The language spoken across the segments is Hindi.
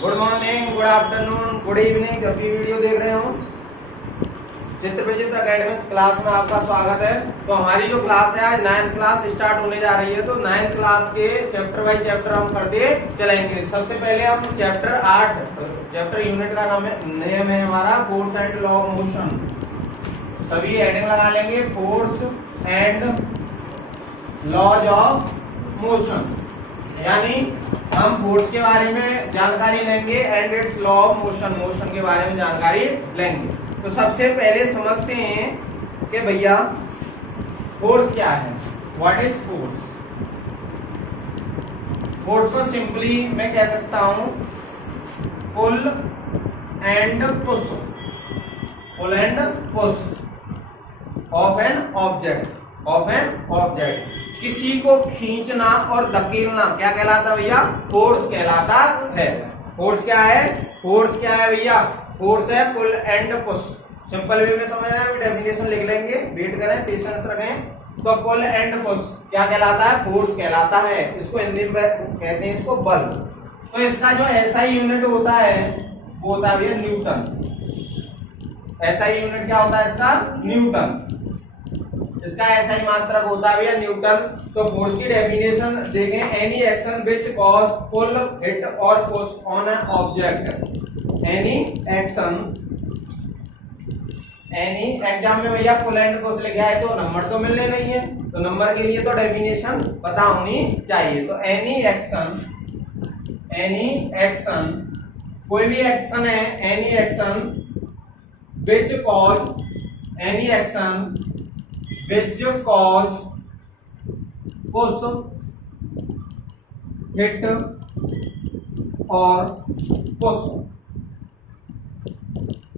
Good morning, good afternoon, good evening. जब भी वीडियो देख रहे हो, चित्र विचित्र अकेडमिक क्लास में आपका स्वागत है। तो हमारी जो क्लास है आज 9th क्लास स्टार्ट होने जा रही है। तो 9th क्लास के चैप्टर बाय चैप्टर हम करते चलेंगे। सबसे पहले हम चैप्टर 8 चैप्टर यूनिट का नेम है हमारा force and law of motion. सभी हेडिंग लगा लेंगे, force and laws of motion, यानी हम फोर्स के बारे में जानकारी लेंगे and its law of motion, motion के बारे में जानकारी लेंगे। तो सबसे पहले समझते हैं कि भैया फोर्स क्या है, व्हाट इज फोर्स। फोर्स को सिंपली मैं कह सकता हूं pull and push, pull and push of an object, of an object. किसी को खींचना और धकेलना क्या कहलाता है भैया, फोर्स कहलाता है। फोर्स क्या है, फोर्स क्या है भैया, फोर्स है पुल एंड पुश। सिंपल वे में समझना है, डेफिनेशन लिख लेंगे, वेट करें, पेशेंस रखें। तो पुल एंड पुश क्या कहलाता है, फोर्स कहलाता है। इसको हिंदी में कहते हैं इसको बल। तो इसका जो एसआई यूनिट होता है वो होता है भैया न्यूटन। एसआई यूनिट क्या होता है इसका, न्यूटन। इसका एसआई मात्रक होता है भैया न्यूटन। तो फोर्स की डेफिनेशन देखें, any action which cause pull hit और push on an object. Any action, any exam में भैया पुल एंड पुश लिखा है तो नंबर तो मिलने नहीं है, तो नंबर के लिए तो डेफिनेशन पता होनी चाहिए। तो एनी एक्शन, एनी एक्शन, कोई भी एक्शन है, any action which cause, any action which cause push, hit और push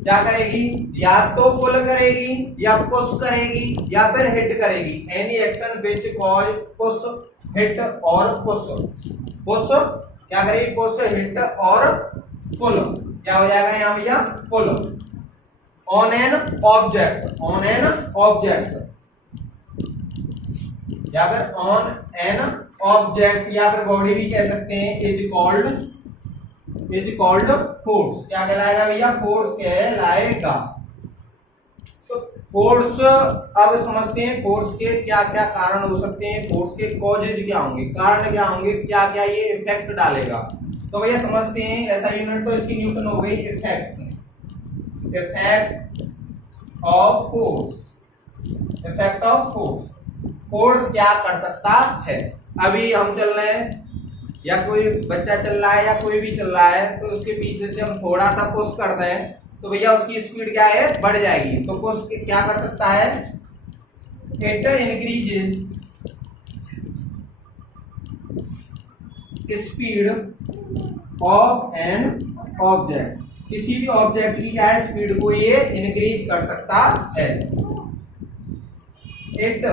क्या करेगी, या तो पुल करेगी या पुश करेगी या फिर हिट करेगी। Any action which cause push, hit और पुश। पुश क्या करेगी, पुश, हिट और पुल। क्या हो जाएगा यहाँ भैया, pull on an object, on an object या फिर ऑन एन ऑब्जेक्ट या फिर बॉडी भी कह सकते हैं। Is called force. क्या कहलाएगा भैया, फोर्स कहलाएगा। तो फोर्स अब समझते हैं फोर्स के क्या क्या कारण हो सकते हैं, फोर्स के कॉजेज क्या होंगे, कारण क्या होंगे, क्या क्या ये इफेक्ट डालेगा। तो भैया समझते हैं, ऐसा यूनिट तो इसकी न्यूटन हो गई। Effect, effects of force, effect of force. Force क्या कर सकता है। अभी हम चल रहे हैं या कोई बच्चा चल रहा है या कोई भी चल रहा है, तो उसके पीछे से हम थोड़ा सा पुश करते हैं तो भैया उसकी स्पीड क्या है, बढ़ जाएगी। तो पुश क्या कर सकता है, it increases speed of an object. किसी भी ऑब्जेक्ट की क्या है, स्पीड को ये इंक्रीज कर सकता है। इट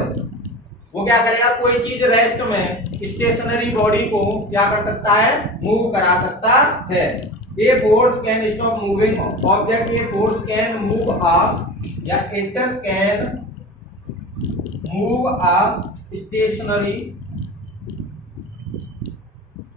वो क्या करेगा, कोई चीज रेस्ट में स्टेशनरी बॉडी को क्या कर सकता है, मूव करा सकता है। A force can stop moving object, a force can move a, या it can move a stationary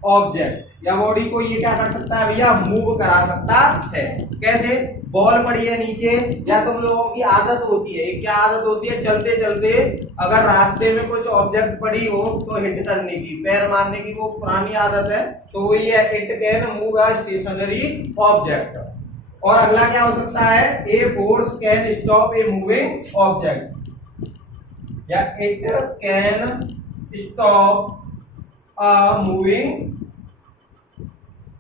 object या बॉडी को ये क्या कर सकता है भैया, मूव करा सकता है। कैसे, बॉल पड़ी है नीचे, या तुम लोगों की आदत होती है, क्या आदत होती है, चलते चलते अगर रास्ते में कुछ ऑब्जेक्ट पड़ी हो तो हिट करने की, पैर मारने की, वो पुरानी आदत है। तो वही है, it can move a stationary object. और अगला क्या हो सकता है, a force can stop a moving object, या it can stop a moving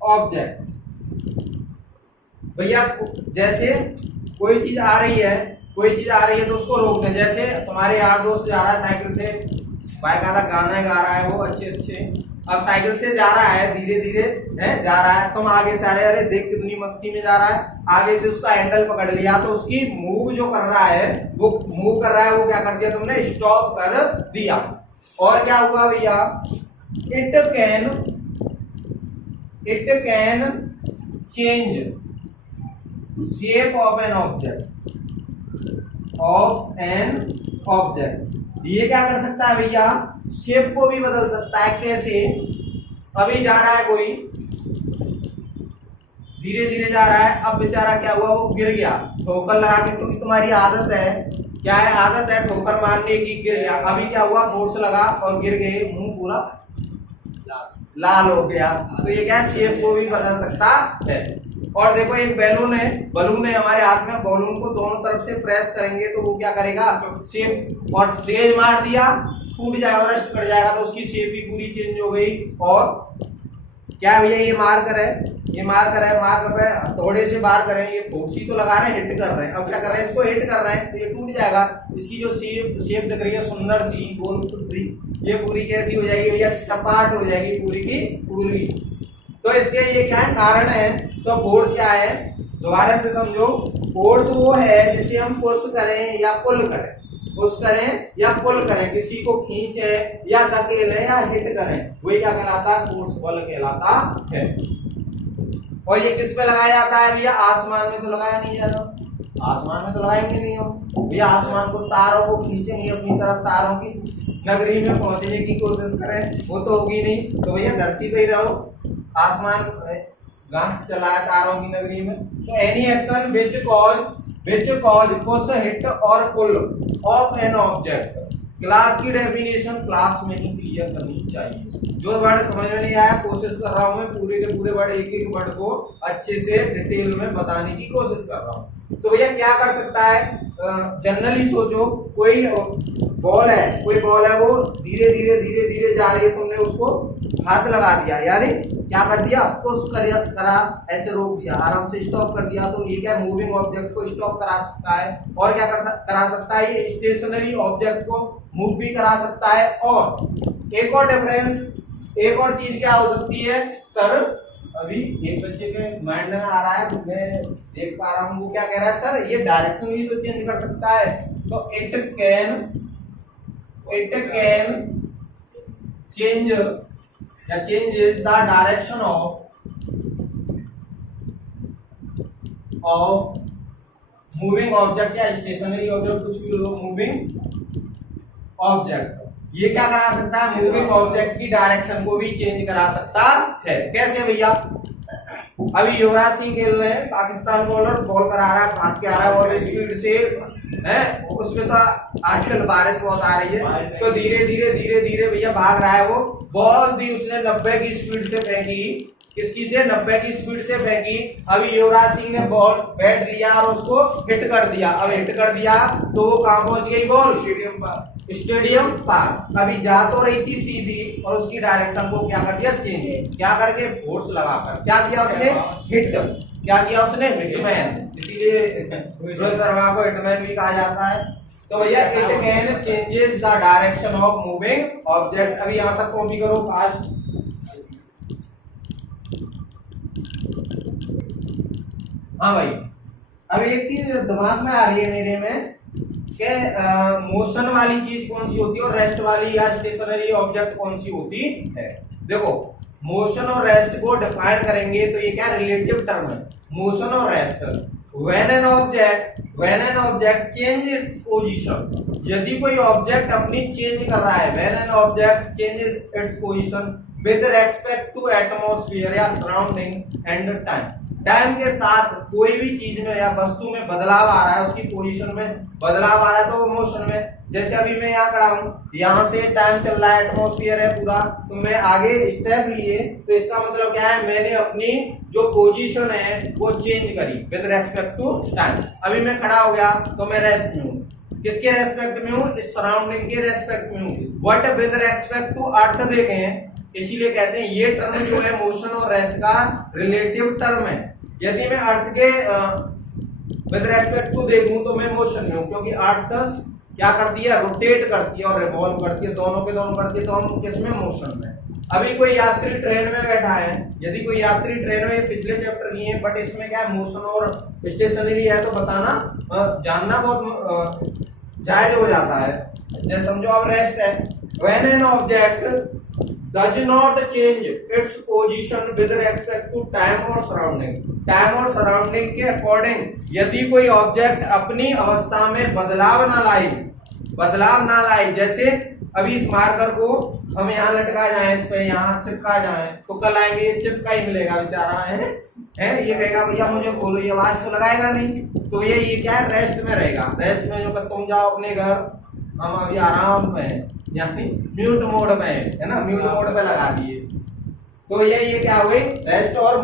object. भैया जैसे कोई चीज आ रही है, कोई चीज आ रही है तो उसको रोक दें। जैसे तुम्हारे यार दोस्त जा रहा है साइकिल से, बाकायदा गाना गा रहा है वो अच्छे अच्छे, अब साइकिल से जा रहा है, धीरे धीरे है जा रहा है, तुम आगे से अरे अरे देख कितनी मस्ती में जा रहा है, आगे से उसका हैंडल पकड़ लिया तो उसकी मूव जो कर रहा है, वो मूव कर रहा है, वो क्या कर दिया तुमने, स्टॉप कर दिया। और क्या हुआ भैया, it can change shape of an object, of an object. ये क्या कर सकता है भैया, शेप को भी बदल सकता है। कैसे, अभी जा रहा है कोई, धीरे धीरे जा रहा है, अब बेचारा क्या हुआ, वो गिर गया ठोकर लगा के, क्योंकि तुम्हारी आदत है, क्या है, आदत है ठोकर मारने की, गिर गया। अभी क्या हुआ, फोर्स लगा और गिर गए, मुंह पूरा लाल हो गया। तो ये क्या है, शेप को भी बदल सकता है। और देखो एक बैलून है हमारे हाथ में, बैलून को दोनों तरफ से प्रेस करेंगे तो वो क्या करेगा, शेप, और तेज मार दिया टूट जाएगा, रस्ट कर जाएगा, तो उसकी शेप भी पूरी चेंज हो गई। और क्या भैया, ये मार्कर है, मार्कर पे थोड़े से बार करें, ये फोर्सी तो लगा रहे हैं, हिट कर रहे हैं, अब क्या कर रहे हैं, इसको हिट कर रहे हैं तो ये टूट जाएगा। इसकी जो शेप दिख रही है सुंदर सी, गोल सी, ये पूरी कैसी हो जाएगी भैया, चपाट हो जाएगी पूरी की पूरी। तो इसके ये क्या है, कारण है। तो फोर्स क्या है, दोबारा से समझो, फोर्स वो है जिसे हम पुश करें या पुल करें, किसी को खींचे या धकेले या हिट करें, वही क्या कहलाता है, फोर्स बल कहलाता है। और ये किस पे लगाया जाता है भैया, आसमान में तो लगाया नहीं जाता, आसमान में तो लगाएंगे नहीं हम भैया, आसमान को तारों को खींचेंगे अपनी तरफ, तारों की नगरी में पहुंचने की कोशिश करें, वो तो होगी नहीं। तो भैया धरती पे ही रहो, आसमान गांठ चलाए तारों की नगरी में। तो any action which cause push, hit और pull of an object। Class की डेफिनेशन क्लास में ही क्लियर करनी चाहिए। जो वर्ड समझ में नहीं आया, कोशिश कर रहा हूं मैं पूरे के पूरे वर्ड, एक एक वर्ड को अच्छे से डिटेल में बताने की कोशिश कर रहा हूं। तो भैया क्या कर सकता है, जनरली सोचो, कोई बॉल है, वो धीरे धीरे जा रही है, तुमने उसको हाथ लगा दिया, यानी क्या कर दिया, पुश करा, ऐसे रोक दिया, आराम से स्टॉप कर दिया, तो ये क्या मूविंग ऑब्जेक्ट को स्टॉप करा सकता है। और क्या करा सकता है, ये स्टेशनरी ऑब्जेक्ट को मूव भी करा सकता है। और एक और डिफरेंस, एक और चीज क्या हो सकती है सर, अभी एक बच्चे के माइंड में आ रहा है, मैं देख पा रहा हूँ, वो क्या कह रहा है, सर ये डायरेक्शन भी तो चेंज कर सकता है। तो इट कैन चेंज या changes the direction of moving object या stationary object, कुछ भी लोग मूविंग ऑब्जेक्ट, ये क्या करा सकता है, मूविंग ऑब्जेक्ट की डायरेक्शन को भी चेंज करा सकता है। कैसे भैया, अभी युवराज सिंह खेल रहे हैं, पाकिस्तान बॉलर बॉल करा रहा है, भाग के आ रहा है और स्पीड से है, उसमें तो आजकल बारिश बहुत आ रही है, तो धीरे धीरे भैया भाग रहा है, वो बॉल भी उसने 90 की स्पीड से फेंकी, किसकी से, 90 की स्पीड से फेंकी। अभी युवराज सिंह ने बॉल बैट लिया और उसको हिट कर दिया, अब हिट कर दिया तो वो कहां पहुंच गई बॉल, स्टेडियम पार। अभी जा तो रही थी सीधी और उसकी डायरेक्शन को क्या कर दिया, चेंज, क्या करके, फोर्स लगाकर, क्या किया उसने, हिट, क्या किया उसने, हिटमैन, इसीलिए रोहित शर्मा को हिटमैन भी कहा जाता है। तो भैया it can changes the direction of moving object. अभी यहां तक कॉपी करो फास्ट। हाँ भाई, अब एक चीज दिमाग में आ रही है मेरे में कि मोशन वाली चीज कौन सी होती है और रेस्ट वाली या स्टेशनरी ऑब्जेक्ट कौन सी होती है। देखो मोशन और रेस्ट को डिफाइन करेंगे तो ये क्या रिलेटिव टर्म है, मोशन और rest. When an object change its position, यदि कोई ऑब्जेक्ट अपनी चेंज कर रहा है, when an object changes its position with respect to atmosphere या surrounding and time, टाइम के साथ कोई भी चीज में या वस्तु में बदलाव आ रहा है, उसकी पोजीशन में बदलाव आ रहा है तो वो मोशन में। जैसे अभी मैं यहाँ खड़ा हूँ, यहाँ से टाइम चल रहा है, एटमॉस्फेयर है पूरा, तो मैं आगे स्टेप लिए, तो इसका मतलब क्या है, मैंने अपनी जो पोजीशन है वो चेंज करी विद रेस्पेक्ट टू टाइम। अभी मैं खड़ा हो गया तो मैं रेस्ट में हूँ, किसके रेस्पेक्ट में हूँ, इस सराउंडिंग के रेस्पेक्ट में हूँ। What with respect to earth देखें, इसीलिए कहते हैं ये टर्म जो है मोशन और रेस्ट का रिलेटिव टर्म है। यदि मैं अर्थ के विद रेस्पेक्ट टू देखूं तो मैं मोशन में हूं, क्योंकि अर्थ क्या करती है, रोटेट करती है और रिवॉल्व करती है, दोनों के दोनों करती है, तो हम किसमें, मोशन में। अभी कोई यात्री ट्रेन में बैठा है, यदि कोई यात्री ट्रेन में, पिछले चैप्टर नहीं है बट इसमें क्या है, मोशन और स्टेशनरी है, तो बताना जानना बहुत जायज हो जाता है। जैसे समझो अब रेस्ट है, when an object does not change its position with respect to time or surrounding, time और सराउंडिंग के अकॉर्डिंग यदि कोई ऑब्जेक्ट अपनी अवस्था में बदलाव ना लाए, जैसे अभी इस मार्कर को हम यहाँ लटका जाए, इस पे यहाँ चिपका जाए, तो कल आएंगे ये चिपका ही मिलेगा बेचारा है ये कहेगा भैया मुझे खोलो, ये आवाज तो लगाएगा नहीं। तो ये क्या है, रेस्ट में रहेगा। रेस्ट में जो तुम जाओ अपने घर, हम अभी आराम पे हैं, यानी म्यूट मोड में है ना, म्यूट मोड पे लगा दिए। तो ये क्या हुई, रेस्ट। और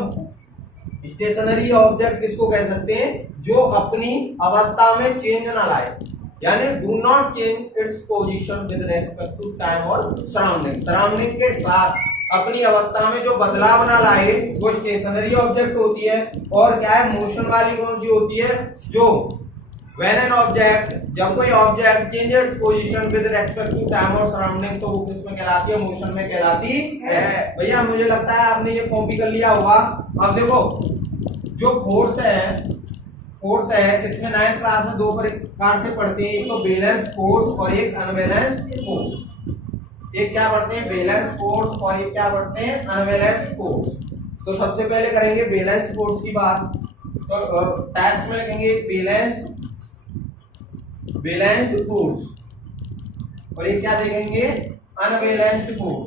स्टेशनरी ऑब्जेक्ट किसको कह सकते हैं, जो अपनी अवस्था में चेंज ना लाए, यानी do not change its position with respect to time और सराउंडिंग। सराउंडिंग के साथ अपनी अवस्था में जो बदलाव ना लाए वो स्टेशनरी ऑब्जेक्ट होती है। और क्या है, मोशन वाली कौन सी होती है, जो व्हेन एन ऑब्जेक्ट, जब कोई object change its position with respect to time और सराउंडिंग, तो वो किसमें कहलाती है, मोशन में कहलाती है। भैया मुझे लगता है आपने ये कॉपी कर लिया होगा। अब देखो जो फोर्स है इसमें 9th क्लास में दो प्रकार से पढ़ते हैं, एक तो बैलेंस फोर्स और एक अनबैलेंस्ड फोर्स। एक क्या पढ़ते हैं, बैलेंस फोर्स, और एक क्या पढ़ते हैं, अनबैलेंस्ड फोर्स। तो सबसे पहले करेंगे बैलेंस्ड फोर्स की बात। तो टेक्स्ट में लिखेंगे बैलेंस्ड फोर्स, और ये क्या देखेंगे, अनबैलेंस्ड फोर्स।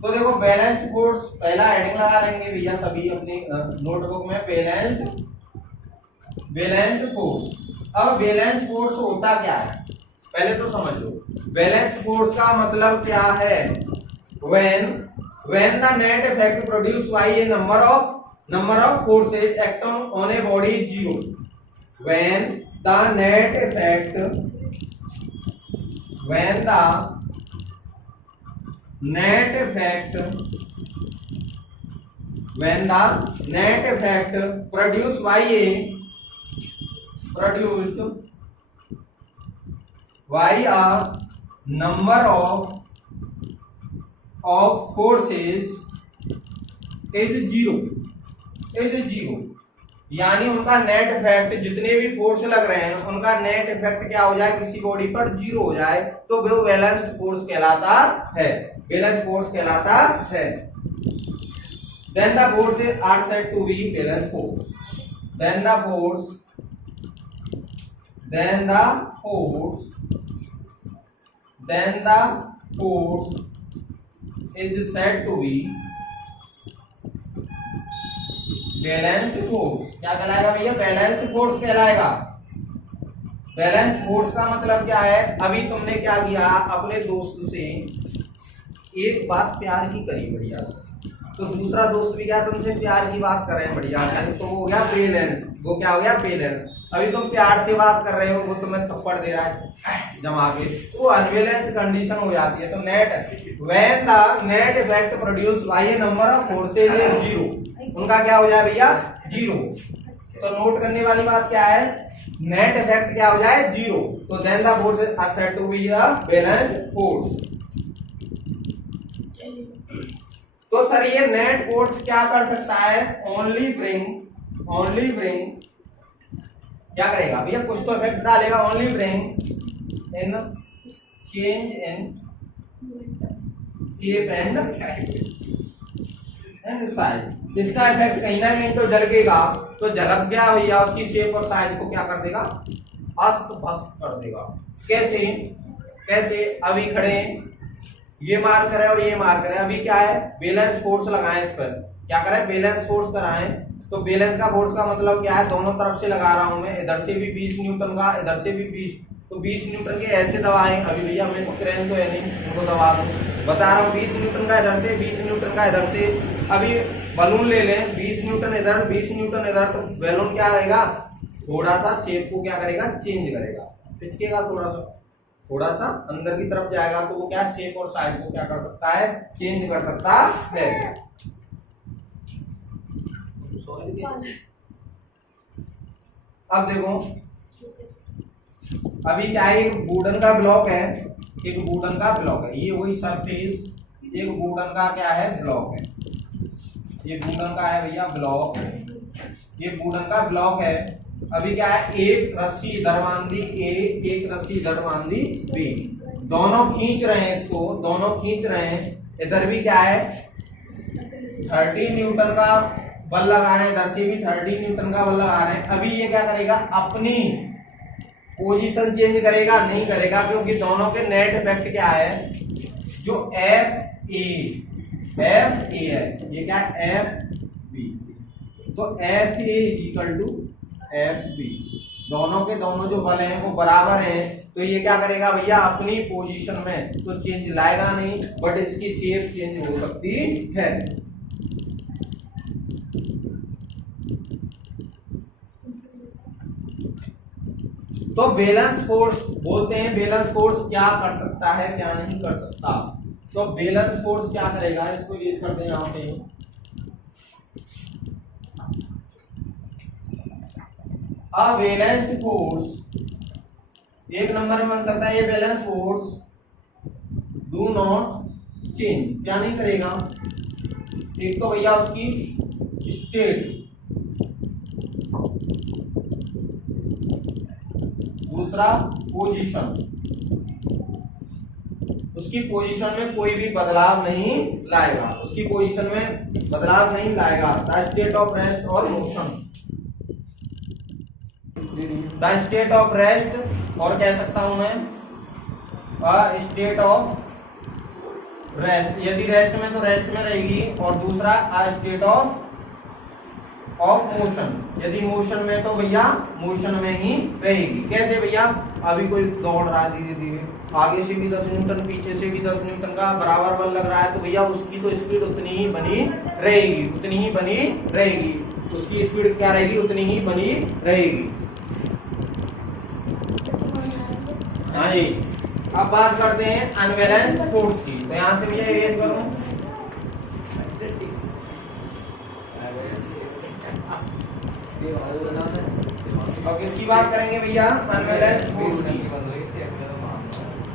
तो देखो बैलेंस्ड फोर्स, पहला हेडिंग लगा लेंगे भैया सभी अपनी नोटबुक में, बैलेंस्ड फोर्स। अब बैलेंस्ड फोर्स होता क्या है, पहले तो समझ लो। बैलेंस्ड फोर्स का मतलब क्या है, when the net effect produced by a number of forces acting on a body is zero. When the net effect produced by a number of forces is zero, यानी उनका नेट इफेक्ट, जितने भी फोर्स लग रहे हैं उनका नेट इफेक्ट क्या हो जाए, किसी बॉडी पर जीरो हो जाए, तो वो बैलेंस्ड फोर्स कहलाता है, बैलेंस्ड फोर्स कहलाता है। Then the forces are said to be balanced force. Then the force is said to be balanced force. क्या कहलाएगा भैया, बैलेंस्ड फोर्स कहलाएगा। बैलेंस्ड फोर्स का मतलब क्या है, अभी तुमने क्या किया, अपने दोस्त से एक बात प्यार की करी बढ़िया से, तो दूसरा दोस्त भी क्या तुमसे प्यार की बात कर रहे हैं बढ़िया, तो वो हो गया बैलेंस। वो क्या हो गया, बैलेंस। अभी तुम प्यार से बात कर रहे हो, वो तुम्हें थप्पड़ दे रहा है जमा के, वो अनबैलेंस्ड कंडीशन हो जाती है। तो when the net effect produced by A number of forces is zero, उनका क्या हो जाए भैया, जीरो। तो नोट करने वाली बात क्या है, नेट इफेक्ट क्या हो जाए, जीरो। तो then the force are said to be the balanced force. तो सर ये नेट फोर्स क्या कर सकता है, ओनली ब्रिंग क्या करेगा भैया, कुछ तो इफेक्ट डालेगा, only bring in change in shape and size. इसका इफेक्ट कहीं ना कहीं तो झलकेगा, तो झलक गया भैया उसकी शेप और साइज को क्या कर देगा, अस्त भस्त कर देगा। कैसे अभी खड़े, ये मार्कर है और ये मार्कर है, अभी क्या है, बैलेंस फोर्स लगाएं इस पर, क्या करें, बैलेंस फोर्स कराएं। तो बैलेंस का फोर्स का मतलब क्या है, दोनों तरफ से लगा रहा हूं मैं, इधर से भी 20 न्यूटन का, इधर से भी 20, तो 20 न्यूटन के ऐसे दबाएं। अभी भैया मैं तो क्रेन तो है नहीं, उनको दबा दूं, बता रहा हूँ 20 न्यूटन का इधर से, 20 न्यूटन का इधर से। अभी बलून ले लें, 20 न्यूटन इधर, 20 न्यूटन इधर, तो बैलून क्या करेगा, थोड़ा सा शेप को क्या करेगा, चेंज करेगा, पिचकेगा थोड़ा सा अंदर की तरफ जाएगा, तो वो क्या शेप और साइज को क्या कर सकता है, चेंज कर सकता है। अब देखो, अभी क्या है, एक वुडन का ब्लॉक है, ये वही सरफेस, एक वुडन का क्या है, ब्लॉक है, ये वुडन का है भैया ब्लॉक, ये वुडन का ब्लॉक है। अभी क्या है, एक रस्सी इधर बांधी ए, एक रस्सी इधर बांधी बी, दोनों खींच रहे हैं इसको, दोनों खींच रहे हैं। इधर भी क्या है, 30 न्यूटन का बल लगा रहे हैं, इधर से भी 30 न्यूटन का बल लगा रहे हैं। अभी ये क्या करेगा, अपनी पोजीशन चेंज करेगा? नहीं करेगा, क्योंकि दोनों के नेट इफेक्ट क्या है, जो एफ ए है, ये क्या है, एफ बी। तो F A is equal to F B, दोनों के दोनों जो बल हैं वो बराबर हैं, तो ये क्या करेगा भैया, अपनी पोजीशन में तो चेंज लाएगा नहीं, बट इसकी शेप चेंज हो सकती है। तो बैलेंस फोर्स बोलते हैं, बैलेंस फोर्स क्या कर सकता है, क्या नहीं कर सकता। तो बैलेंस फोर्स क्या करेगा, इसको यूज करते हैं यहां से, अ बैलेंस फोर्स, एक नंबर में बन सकता है ये balance force, do not change, क्या नहीं करेगा, एक तो भैया उसकी स्टेट, दूसरा पोजीशन, उसकी पोजीशन में कोई भी बदलाव नहीं लाएगा, उसकी पोजीशन में बदलाव नहीं लाएगा। द स्टेट ऑफ रेस्ट और motion, the state of rest, और कह सकता हूं मैं स्टेट ऑफ रेस्ट, यदि रेस्ट में तो रेस्ट में रहेगी, और दूसरा स्टेट ऑफ मोशन, यदि मोशन में तो भैया मोशन में ही रहेगी। कैसे भैया, अभी कोई दौड़ रहा है धीरे धीरे, आगे से भी 10 न्यूटन, पीछे से भी 10 न्यूटन का बराबर बल लग रहा है, तो भैया उसकी तो स्पीड उतनी ही बनी रहेगी, उतनी ही बनी रहेगी, उसकी स्पीड क्या रहेगी, उतनी ही बनी रहेगी। हाँ जी, अब बात करते हैं अनबैलेंस फोर्स की, तो यहां से भैया इरेज करूं, और किसकी बात करेंगे भैया, अनबैलेंस फोर्स की।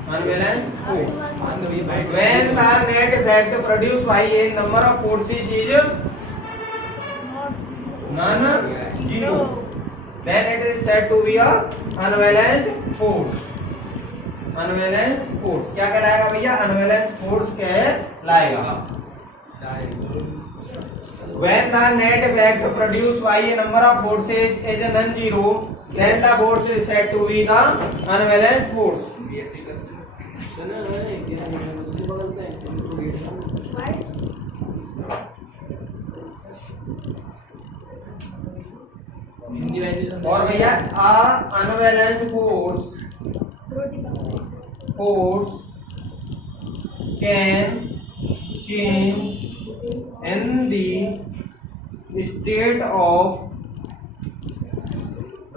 Unbalance force, when the net effect produced by a number of forces is non-zero, then it is said to be a unbalanced force। Unbalance force क्या कहलाएगा भैया, अनबैलेंस फोर्स कहलाएगा। When the net effect produced by a number of forces is non-zero, then the force is said to be the unbalanced force। और भैया unbalanced force can change in the state of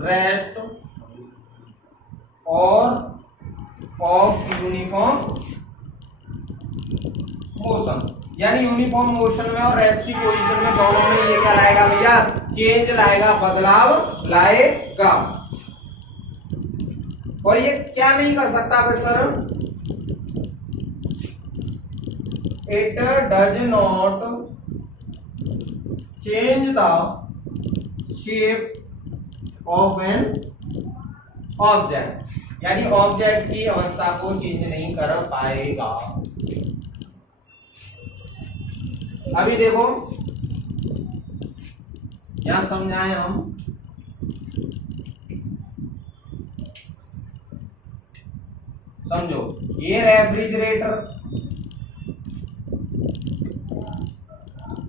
rest or of uniform motion, यानी यूनिफॉर्म मोशन में और रेस्ट की पोजीशन में, दोनों में ये क्या लाएगा भैया, चेंज लाएगा, बदलाव लाएगा। और ये क्या नहीं कर सकता फिर sir, it does not change the shape of an object, यानी ऑब्जेक्ट की अवस्था को चेंज नहीं कर पाएगा। अभी देखो यहां समझाएं हम, समझो, ये रेफ्रिजरेटर,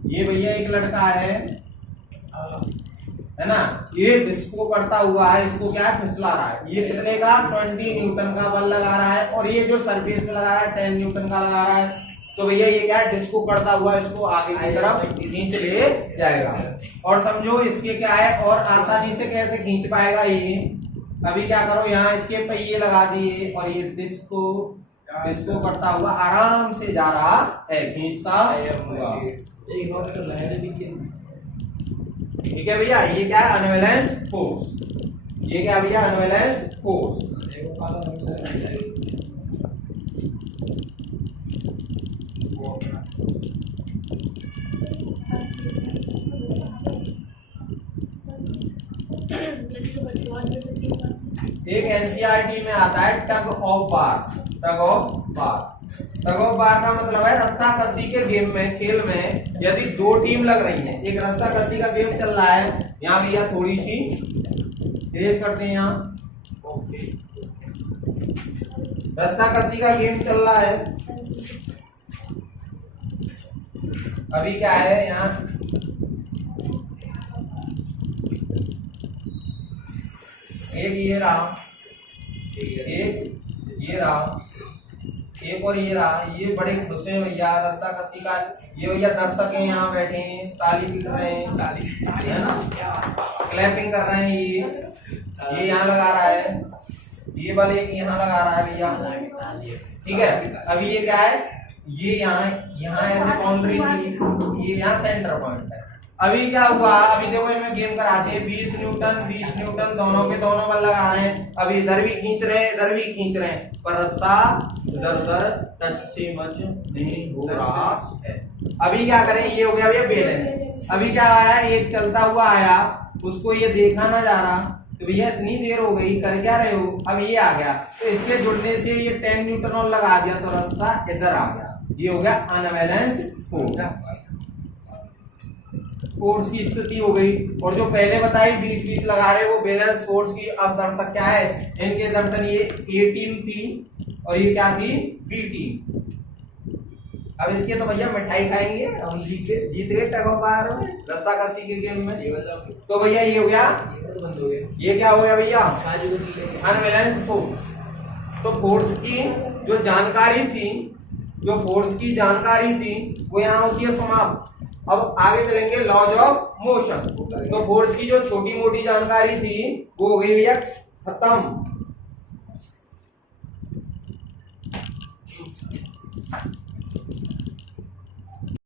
ये भैया एक लड़का है ना, ये इसको करता हुआ है, इसको क्या फिसला रहा है, ये कितने का 20 न्यूटन का बल लगा रहा है, और ये जो सरफेस पे लगा रहा है 10 न्यूटन का लगा रहा है, तो भैया ये क्या है, डिस्को करता हुआ इसको आगे की तरफ खींच ले जाएगा। और समझो इसके क्या है, और आसानी से कैसे खींच पाएगा ये, अभी क्या करो, यहाँ इसके पहिए लगा दिए, और ये डिस्को करता हुआ आराम से जा रहा है, खींचता हुआ। ठीक है भैया, ये क्या है, अनबैलेंस्ड फोर्स, ये क्या भैया, अनबैलेंस्ड फोर्स। एक एनसीईआरटी में आता है tug of bar. Tug of बार का मतलब है रस्सा कसी के गेम में, खेल में यदि दो टीम लग रही है, एक रस्सा कसी का गेम चल रहा है, यहाँ भैया थोड़ी सी रेस करते हैं, यहाँ रस्साकसी का गेम चल रहा है। अभी क्या है यहाँ, एक ये रहा, एक ये रहा, एक और ये रहा। ये बड़े खुश हैं भैया रस्साकसी का। ये भैया दर्शक हैं यहाँ बैठे हैं, ताली पीट रहे हैं, ताली है ना, क्लैपिंग कर रहे हैं। ये यहाँ लगा रहा है, ये वाले यहाँ लगा रहा है भैया, ठीक है। अभी ये क्या है, ये यहाँ ऐसे बाउंड्री थी, ये यहाँ सेंटर पॉइंट है। अभी क्या हुआ, अभी देखो इनमें गेम कराते हैं, 20 न्यूटन दोनों के दोनों बल लगा रहे हैं। अभी इधर भी खींच रहे हैं, इधर भी खींच रहे हैं, पर रस्सा इधर उधर टच से मच नहीं हो रहा है। अभी क्या करें, ये हो गया भैया बैलेंस। अभी क्या आया, एक चलता हुआ आया, उसको ये देखा ना जा रहा, तो भैया इतनी देर हो गई, कर क्या रहे हो। अब ये आ गया, तो इसके जुड़ने से ये 10 न्यूटन और लगा दिया, तो रस्सा इधर आ गया। ये हो गया अनबैलेंस्ड फोर्स की स्थिति हो गई। और जो पहले बताई 20-20 लगा रहे वो बैलेंस फोर्स की। अब दर्शक क्या है, इनके दर्शन ये ए टीम थी और ये क्या थी, बी टीम। अब इसके तो भैया मिठाई खाएंगे, हम जीत गए टग ऑफ वार में रस्साकसी के गेम में। तो भैया ये हो गया, ये क्या हो गया भैया, अनबैलेंस्ड फोर्स। तो फोर्स की जो जानकारी थी, जो फोर्स की जानकारी थी वो यहाँ होती है समाप्त। अब आगे चलेंगे लॉज ऑफ मोशन। तो फोर्स की जो छोटी मोटी जानकारी थी वो हो गई भैया खत्म।